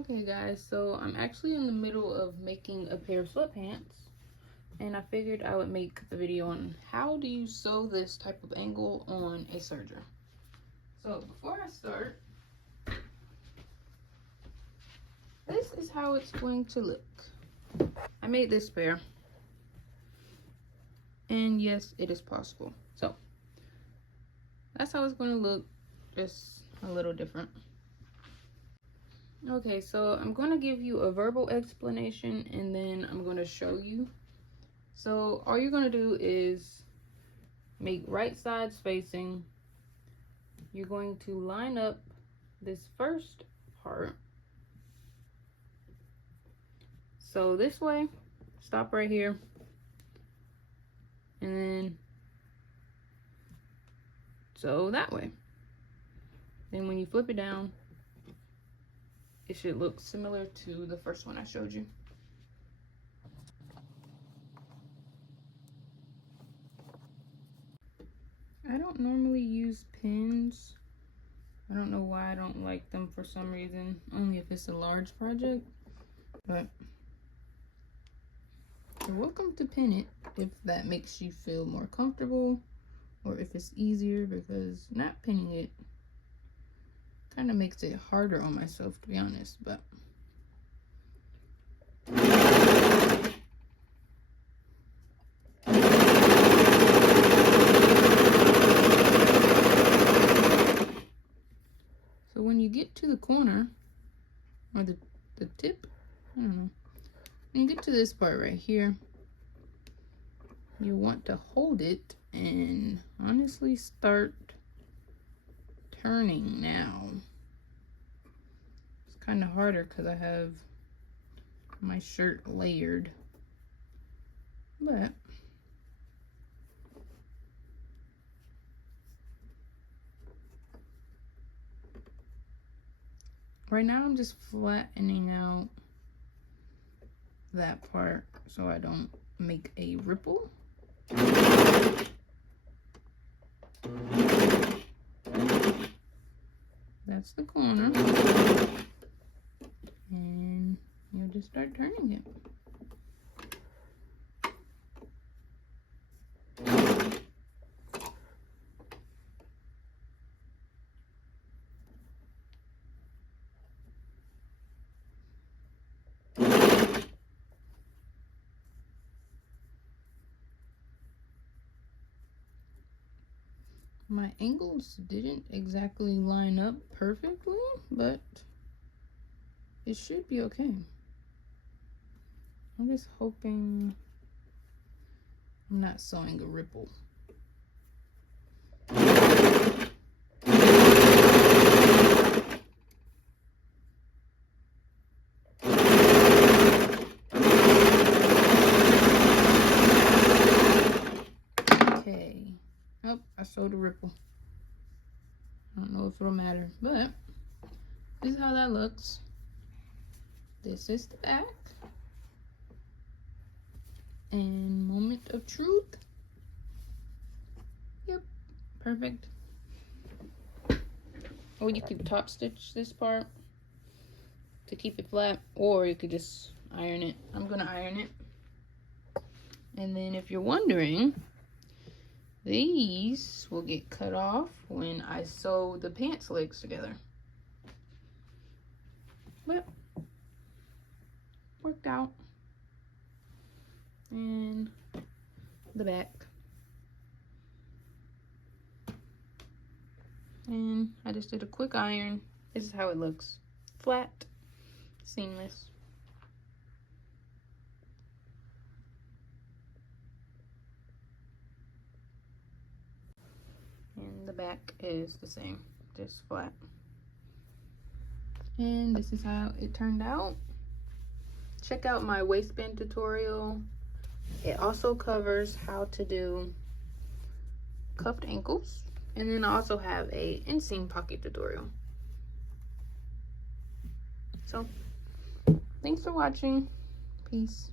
Okay guys, so I'm actually in the middle of making a pair of sweatpants, and I figured I would make a video on how do you sew this type of angle on a serger. So before I start, this is how it's going to look. I made this pair, and yes, it is possible. So that's how it's going to look, just a little different. Okay, so I'm going to give you a verbal explanation and then I'm going to show you. So all you're going to do is make right sides facing. You're going to line up this first part. So this way, stop right here. And then sew that way. Then when you flip it down, it should look similar to the first one I showed you. I don't normally use pins. I don't know why I don't like them for some reason, only if it's a large project, but you're welcome to pin it if that makes you feel more comfortable or if it's easier, because not pinning it kind of makes it harder on myself, to be honest. But so when you get to the corner or the tip, I don't know, when you get to this part right here, you want to hold it and honestly start turning now. It's kind of harder because I have my shirt layered, but right now I'm just flattening out that part so I don't make a ripple. That's the corner, and you'll just start turning it. My angles didn't exactly line up perfectly, but it should be okay. I'm just hoping I'm not sewing a ripple. Okay. Oh, I sewed a ripple. I don't know if it'll matter, but this is how that looks. This is the back. And moment of truth. Yep, perfect. Or you could top stitch this part to keep it flat, or you could just iron it. I'm gonna iron it. And then if you're wondering, these will get cut off when I sew the pants legs together. But worked out. And the back. And I just did a quick iron. This is how it looks. Flat, seamless. And the back is the same, just flat. And this is how it turned out. Check out my waistband tutorial. It also covers how to do cuffed ankles. And then I also have a inseam pocket tutorial. So, thanks for watching. Peace.